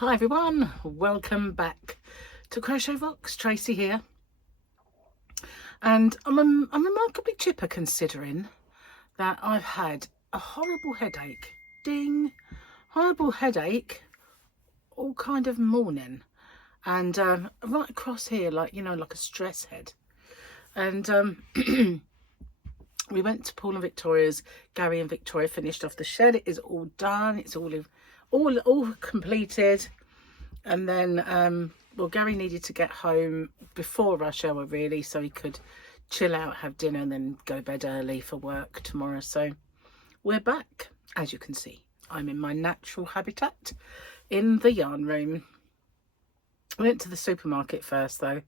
Hi everyone, welcome back to Crochet Rocks. Tracy here, and I'm remarkably chipper considering that I've had a horrible headache. Ding, horrible headache all kind of morning, and right across here, like like a stress head. And we went to Paul and Victoria's. Gary and Victoria finished off the shed. It is all done. It's all completed. And then well, Gary needed to get home before rush hour really, so he could chill out, have dinner, and then go to bed early for work tomorrow. So we're back. As you can see, I'm in my natural habitat in the yarn room. I went to the supermarket first though,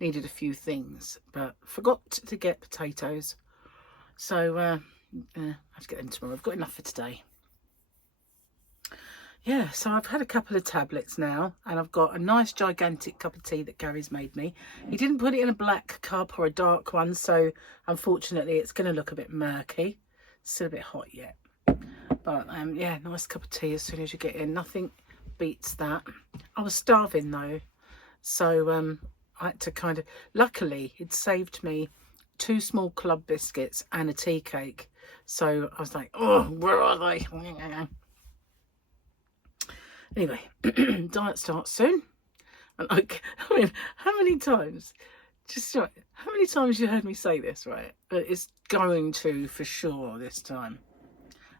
needed a few things, but forgot to get potatoes. So I have to get them tomorrow. I've got enough for today. Yeah, so I've had a couple of tablets now, and I've got a nice gigantic cup of tea that Gary's made me. He didn't put it in a black cup or a dark one, so unfortunately it's going to look a bit murky. It's still a bit hot yet. But yeah, nice cup of tea as soon as you get in. Nothing beats that. I was starving though, so I had to kind of, luckily it saved me 2 small club biscuits and a tea cake. So I was like, oh, where are they? Anyway, diet starts soon. And like, I mean, how many times? How many times you heard me say this, right? But it's going to for sure this time.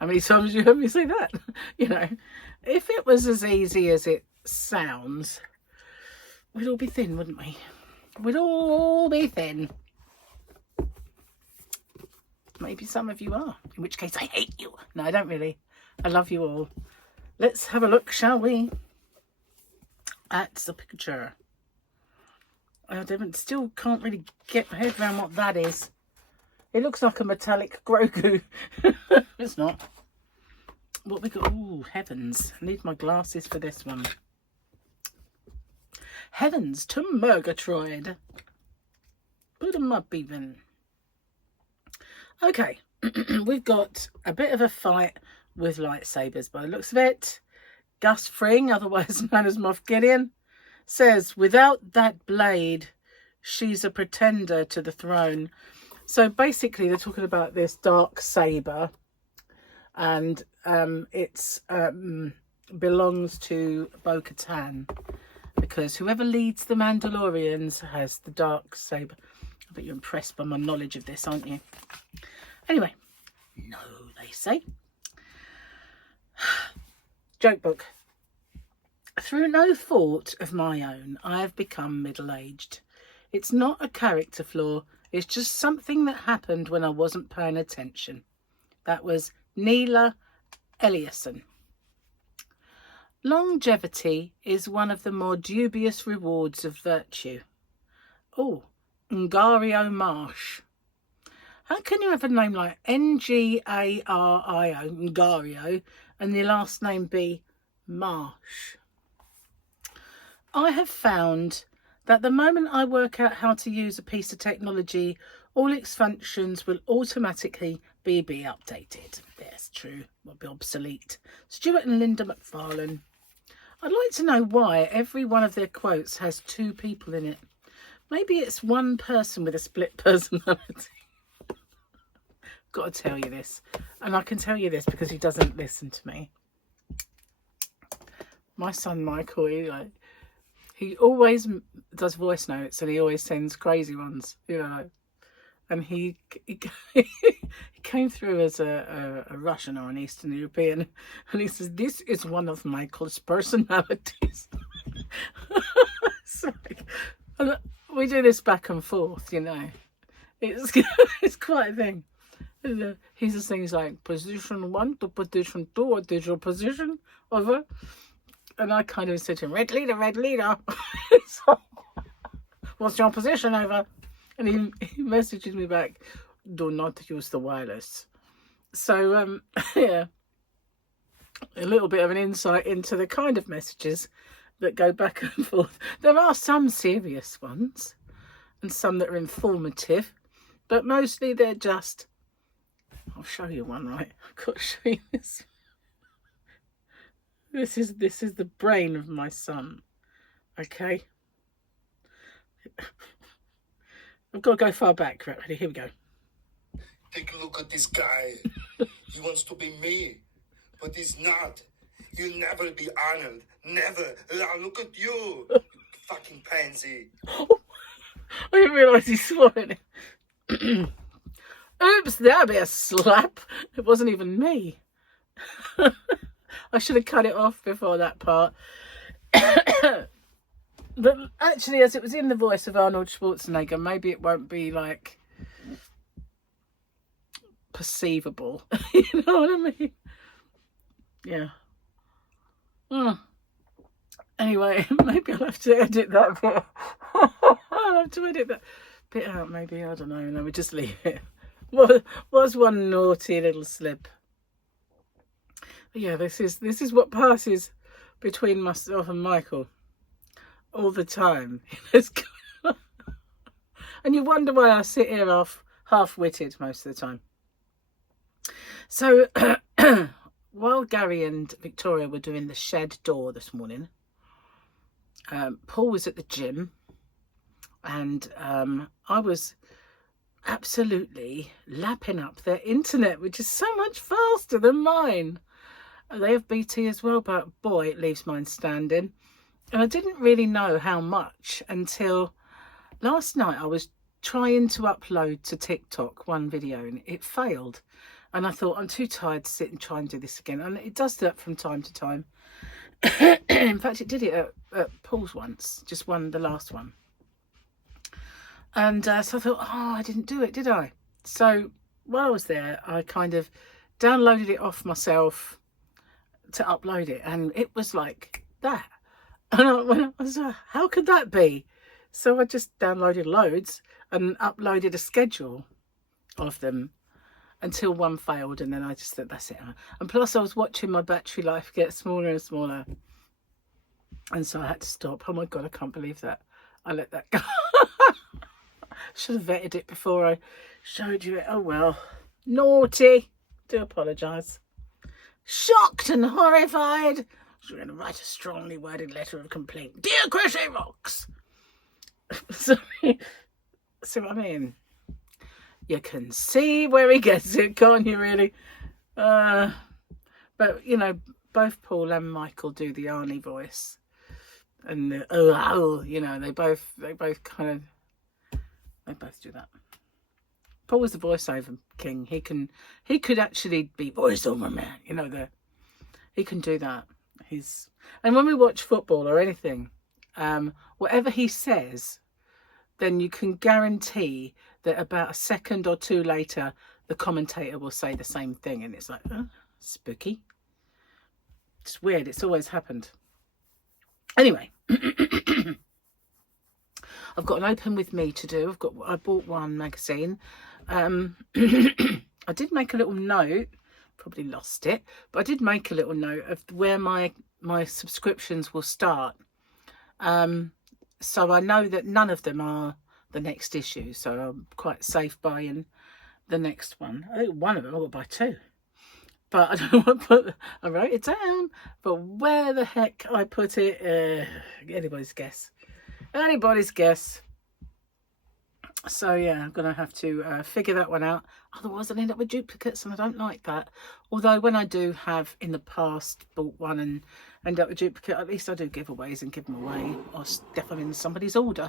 How many times you heard me say that? If it was as easy as it sounds, we'd all be thin, wouldn't we? We'd all be thin. Maybe some of you are, in which case I hate you. No, I don't really. I love you all. Let's have a look, shall we, at the picture. I still can't really get my head around what that is. It looks like a metallic Grogu. It's not. What we got? Oh, heavens. I need my glasses for this one. Heavens to Murgatroyd. Put 'em up even. Okay, we've got a bit of a fight with lightsabers by the looks of it. Gus Fring, otherwise known as Moff Gideon, says, without that blade, she's a pretender to the throne. So basically they're talking about this dark saber, and it's belongs to Bo-Katan, because whoever leads the Mandalorians has the dark saber. I bet you're impressed by my knowledge of this, aren't you? Anyway, no, they say. Joke book. Through no fault of my own, I have become middle-aged. It's not a character flaw. It's just something that happened when I wasn't paying attention. That was Neela Eliasson. Longevity is one of the more dubious rewards of virtue. Oh, Ngario Marsh. How can you have a name like Ngario, Ngario, and your last name be Marsh? I have found that the moment I work out how to use a piece of technology, all its functions will automatically be updated. That's true. Will be obsolete. Stuart and Linda McFarlane. I'd like to know why every one of their quotes has 2 people in it. Maybe it's one person with a split personality. Got to tell you this, and I can tell you this because he doesn't listen to me. My son Michael, he always does voice notes, and he always sends crazy ones, and he came through as a Russian or an Eastern European, and he says, this is one of Michael's personalities. And we do this back and forth, it's quite a thing. He says things like position 1 to position 2, what is your position? Over. And I kind of said to him, red leader. So, what's your position? Over. And he messages me back, do not use the wireless. So yeah, a little bit of an insight into the kind of messages that go back and forth. There are some serious ones and some that are informative, but mostly they're just, I'll show you one, right? I've got to show you this. This is the brain of my son. Okay. I've got to go far back. Right, ready? Here we go. Take a look at this guy. He wants to be me, but he's not. You'll never be Arnold. Never. Now look at you. You fucking pansy. I didn't realise he swore in it. Oops, that'd be a slap. It wasn't even me. I should have cut it off before that part. But actually, as it was in the voice of Arnold Schwarzenegger, maybe it won't be like perceivable. You know what I mean? Yeah. Anyway, maybe I'll have to edit that bit. I'll have to edit that bit out, maybe. I don't know. No, we just leave it. Was one naughty little slip. But yeah, this is what passes between myself and Michael all the time. And you wonder why I sit here half-witted most of the time. So while Gary and Victoria were doing the shed door this morning, Paul was at the gym, and I was absolutely lapping up their internet, which is so much faster than mine. They have BT as well, but boy, it leaves mine standing. And I didn't really know how much until last night. I was trying to upload to TikTok one video and it failed. And I thought, I'm too tired to sit and try and do this again. And it does that from time to time. In fact, it did it at Paul's once, just the last one. And so I thought, oh, I didn't do it, did I? So while I was there, I kind of downloaded it off myself to upload it. And it was like that. And I was like, how could that be? So I just downloaded loads and uploaded a schedule of them until one failed. And then I just thought, that's it. And plus I was watching my battery life get smaller and smaller. And so I had to stop. Oh my God, I can't believe that. I let that go. Should have vetted it before I showed you it. Oh well. Naughty. Do apologise. Shocked and horrified. So we're going to write a strongly worded letter of complaint. Dear Crochet Rocks. Sorry. See what I mean? You can see where he gets it, can't you really? But, you know, both Paul and Michael do the Yarny voice. And the, you know, they both do that. Paul was the voiceover king. He could actually be voiceover man. You know, he can do that. And when we watch football or anything, whatever he says, then you can guarantee that about a second or two later, the commentator will say the same thing. And it's like, oh, spooky. It's weird. It's always happened. Anyway, I've got an open with me to do. I bought one magazine. I did make a little note. Probably lost it, but I did make a little note of where my subscriptions will start. So I know that none of them are the next issue, so I'm quite safe buying the next one. I think one of them I've got to buy two, but I don't know what I wrote it down, but where the heck I put it, anybody's guess. So yeah, I'm gonna have to figure that one out. Otherwise I'll end up with duplicates, and I don't like that. Although when I do have in the past bought one and end up with duplicate, at least I do giveaways and give them away or stuff them in somebody's order.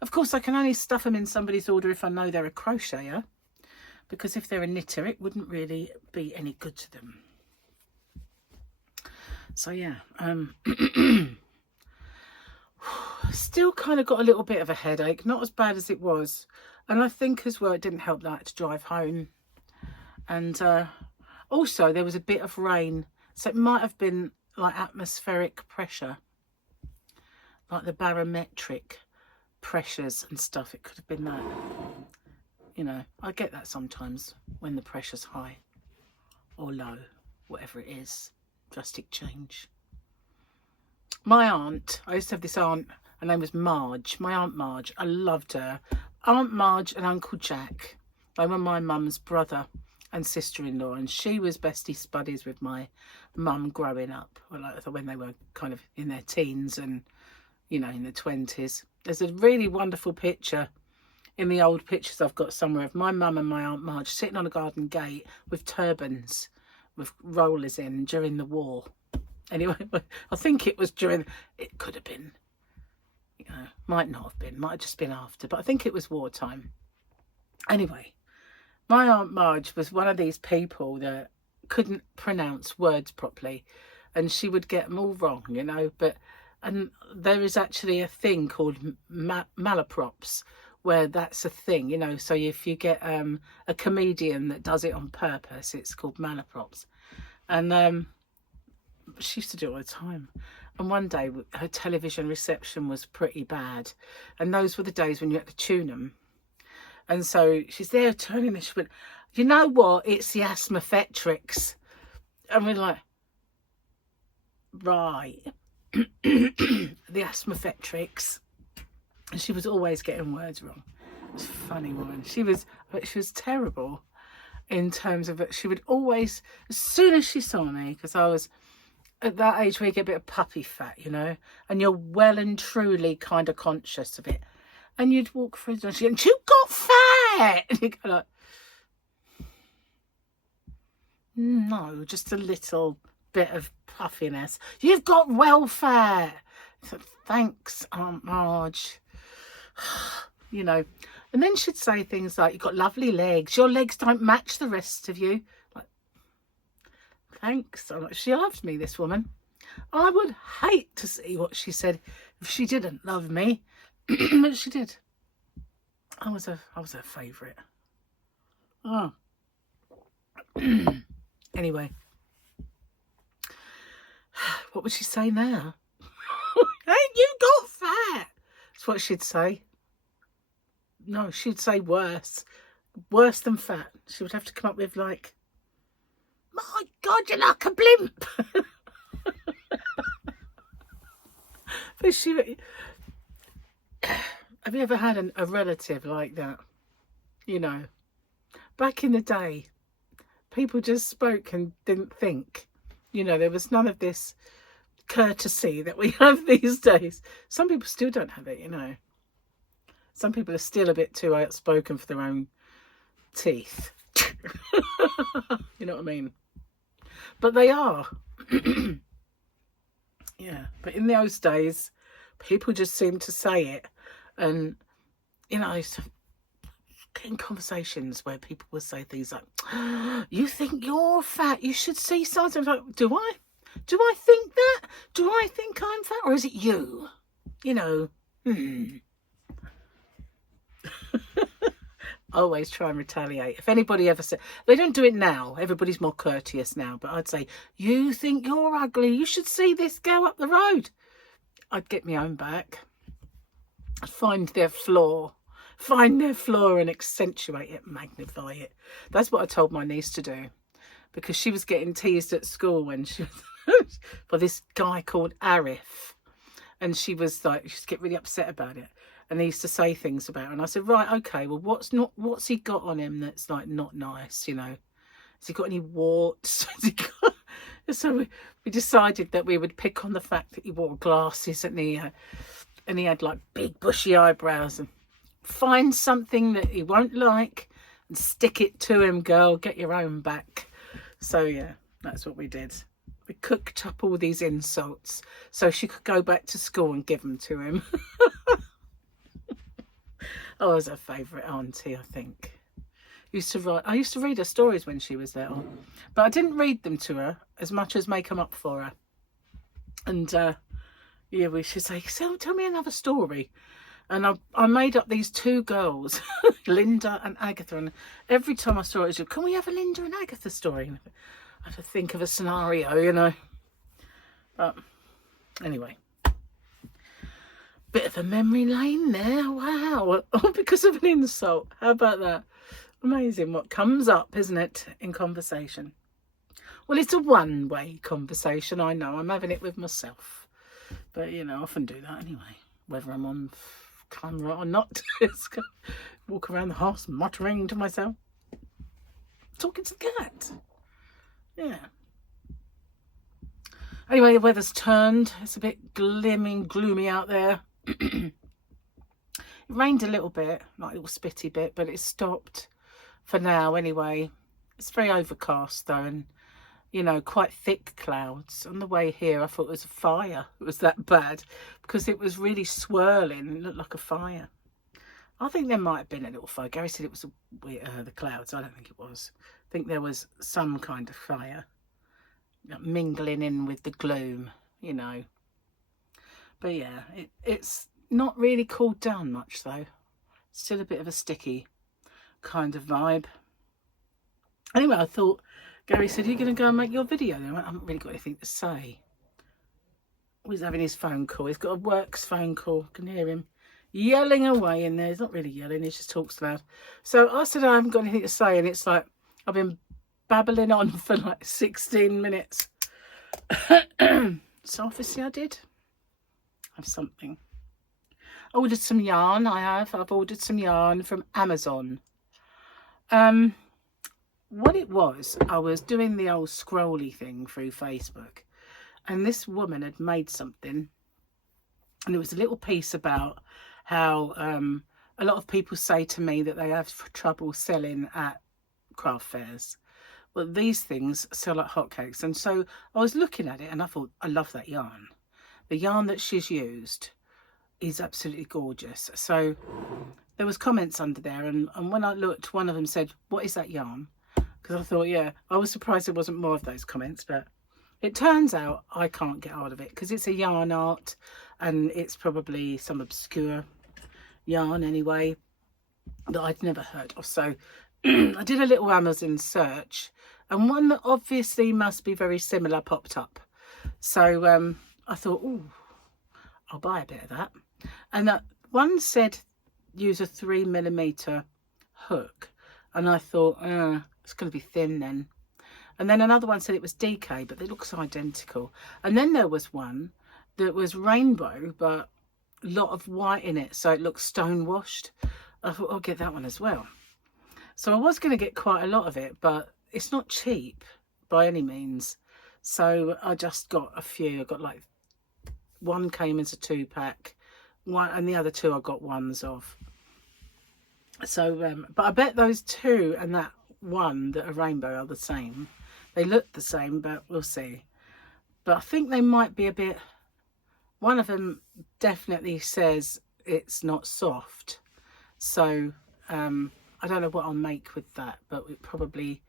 Of course, I can only stuff them in somebody's order if I know they're a crocheter, because if they're a knitter, it wouldn't really be any good to them. So yeah, still kind of got a little bit of a headache, not as bad as it was. And I think as well, it didn't help that I had to drive home. And also there was a bit of rain. So it might have been like atmospheric pressure, like the barometric pressures and stuff. It could have been that. You know, I get that sometimes when the pressure's high or low, whatever it is, drastic change. My aunt, I used to have this aunt, her name was Marge, my Aunt Marge. I loved her. Aunt Marge and Uncle Jack. They were my mum's brother and sister-in-law, and she was bestie buddies with my mum growing up, or like when they were kind of in their teens and, you know, in their 20s. There's a really wonderful picture in the old pictures I've got somewhere of my mum and my Aunt Marge sitting on a garden gate with turbans with rollers in during the war. Anyway, I think it was during, it could have been, you know, might not have been, might have just been after, but I think it was wartime. Anyway, my Aunt Marge was one of these people that couldn't pronounce words properly, and she would get them all wrong, you know, and there is actually a thing called malaprops, where that's a thing, you know. So if you get a comedian that does it on purpose, it's called malaprops. And she used to do it all the time. And one day her television reception was pretty bad, and those were the days when you had to tune them. And so she's there turning and she went, you know what, it's the asthmathetrix. And we're like, right. The asthmathetrix. And she was always getting words wrong. It was a funny woman. She was terrible in terms of it. She would always, as soon as she saw me, because I was at that age where you get a bit of puppy fat, you know, and you're well and truly kind of conscious of it. And you'd walk through and she'd go, you got fat! And you go like, no, just a little bit of puffiness. You've got welfare. So, thanks, Aunt Marge. You know, and then she'd say things like, you've got lovely legs. Your legs don't match the rest of you. Like, thanks. She loved me, this woman. I would hate to see what she said if she didn't love me. But she did. I was her favourite. Oh. Anyway. What would she say now? Hey, you got fat. That's what she'd say. No, she'd say worse. Worse than fat. She would have to come up with like, my God, you're like a blimp. But she... Have you ever had a relative like that? You know, back in the day, people just spoke and didn't think. You know, there was none of this courtesy that we have these days. Some people still don't have it, you know. Some people are still a bit too outspoken for their own teeth. You know what I mean? But they are. Yeah, but in those days, people just seemed to say it. And, you know, I used to get in conversations where people would say things like, you think you're fat, you should see something. Like, do I? Do I think that? Do I think I'm fat? Or is it you? You know, I always try and retaliate. If anybody ever said, they don't do it now. Everybody's more courteous now. But I'd say, you think you're ugly. You should see this girl up the road. I'd get my own back. I'd find their flaw and accentuate it, magnify it. That's what I told my niece to do. Because she was getting teased at school when she was by this guy called Arif. And she was like, she'd get really upset about it. And he used to say things about her. And I said, right, okay, well, what's he got on him that's like not nice, you know? Has he got any warts? So we decided that we would pick on the fact that he wore glasses and he had like big bushy eyebrows, and find something that he won't like and stick it to him, girl. Get your own back. So yeah, that's what we did. We cooked up all these insults so she could go back to school and give them to him. I was her favourite auntie, I think. I used to read her stories when she was little, but I didn't read them to her as much as make them up for her. And yeah, we should say, so tell me another story. And I made up these two girls, Linda and Agatha, and every time I saw it, I said, can we have a Linda and Agatha story? And I had to think of a scenario, you know. But anyway, bit of a memory lane there. Wow. All because of an insult. How about that? Amazing what comes up, isn't it, in conversation? Well, it's a one-way conversation. I know. I'm having it with myself. But, you know, I often do that anyway. Whether I'm on camera or not. Walk around the house muttering to myself. Talking to the cat. Yeah. Anyway, the weather's turned. It's a bit gloomy out there. It rained a little bit, like a little spitty bit, but it stopped for now anyway. It's very overcast though, and you know, quite thick clouds. On the way here, I thought it was a fire. It was that bad because it was really swirling. It looked like a fire. I think there might have been a little fire. Gary said it was the clouds. I don't think it was. I think there was some kind of fire mingling in with the gloom, you know. But yeah, it's not really cooled down much though. Still a bit of a sticky kind of vibe. Anyway, I thought, Gary said, you're going to go and make your video? I haven't really got anything to say. He's having his phone call. He's got a works phone call. I can hear him yelling away in there. He's not really yelling, he just talks loud. So I said I haven't got anything to say, and it's like I've been babbling on for like 16 minutes. So obviously I did have something. I ordered some yarn. I've ordered some yarn from Amazon. What it was, I was doing the old scrolly thing through Facebook, and this woman had made something, and it was a little piece about how a lot of people say to me that they have trouble selling at craft fairs. Well, these things sell like hotcakes, and so I was looking at it and I thought, I love that yarn. The yarn that she's used is absolutely gorgeous. So there was comments under there, and when I looked, one of them said, what is that yarn? Because I thought, yeah, I was surprised there wasn't more of those comments, but it turns out I can't get hold of it because it's a yarn art, and it's probably some obscure yarn anyway that I'd never heard of. So I did a little Amazon search, and one that obviously must be very similar popped up. So I thought, oh, I'll buy a bit of that. And that one said use a 3mm hook, and I thought, it's going to be thin then. And then another one said it was DK, but it looks identical. And then there was one that was rainbow, but a lot of white in it, so it looks stone washed. I thought I'll get that one as well. So I was going to get quite a lot of it, but it's not cheap by any means. So I just got a few. I got like, one came as a 2-pack, one, and the other 2 I got ones of. So, but I bet those 2 and that one that are rainbow are the same. They look the same, but we'll see. But I think they might be a bit, one of them definitely says it's not soft. So I don't know what I'll make with that, but it probably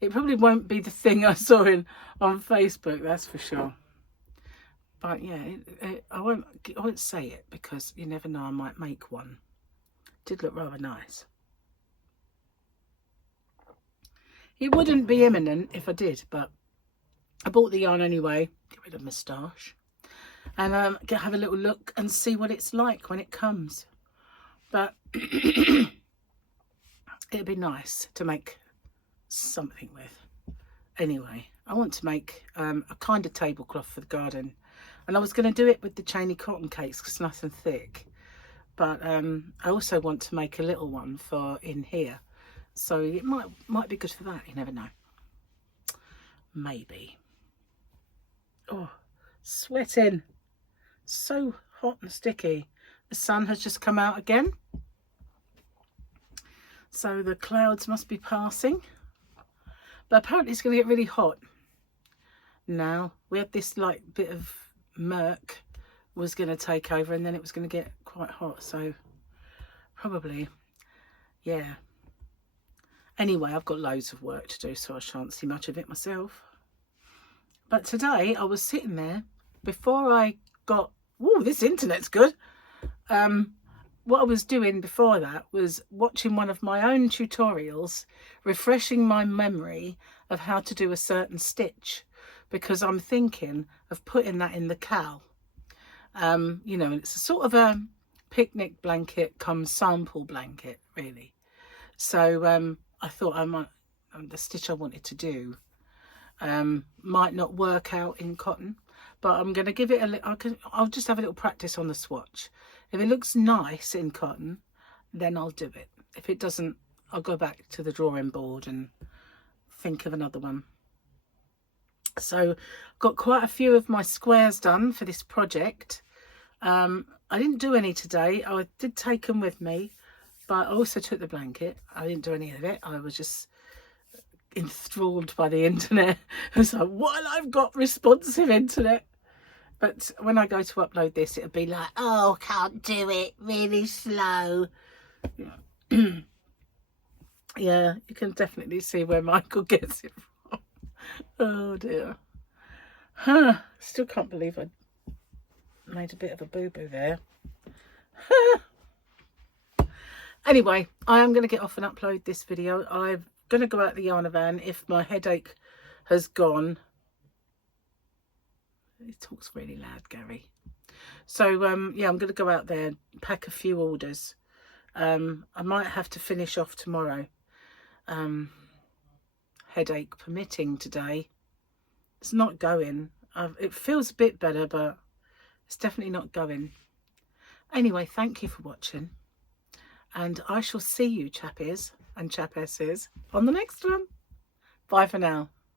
won't be the thing I saw on Facebook, that's for sure. But yeah, I won't say it because you never know, I might make one. It did look rather nice. It wouldn't be imminent if I did, but I bought the yarn anyway. Get rid of moustache. And have a little look and see what it's like when it comes. But it'd be nice to make something with. Anyway, I want to make a kind of tablecloth for the garden. And I was going to do it with the chainy cotton cakes because it's nice and thick. But I also want to make a little one for in here. So it might be good for that. You never know. Maybe. Oh, sweating. So hot and sticky. The sun has just come out again. So the clouds must be passing. But apparently it's going to get really hot. Now, we had this like bit of murk was going to take over, and then it was going to get quite hot. So probably, yeah. Anyway, I've got loads of work to do, so I shan't see much of it myself. But today I was sitting there before I got, whoa, this internet's good. What I was doing before that was watching one of my own tutorials, refreshing my memory of how to do a certain stitch, because I'm thinking of putting that in the cowl. You know, it's a sort of a picnic blanket come sample blanket, really. So I thought I might, the stitch I wanted to do might not work out in cotton, but I'm going to give it a little, I'll just have a little practice on the swatch. If it looks nice in cotton, then I'll do it. If it doesn't, I'll go back to the drawing board and think of another one. So got quite a few of my squares done for this project. I didn't do any today. I did take them with me, but I also took the blanket. I didn't do any of it. I was just enthralled by the internet. I was like, what, I've got responsive internet. But when I go to upload this, it'll be like, oh, can't do it, really slow. Yeah, you can definitely see where Michael gets it from. Oh dear. Huh. Still can't believe I made a bit of a boo-boo there. Anyway, I am going to get off and upload this video. I'm going to go out the yarn van if my headache has gone. He talks really loud, Gary. So yeah, I'm going to go out there and pack a few orders. I might have to finish off tomorrow, headache permitting today. It's not going. It feels a bit better, but it's definitely not going. Anyway, thank you for watching, and I shall see you chappies and chappesses on the next one. Bye for now.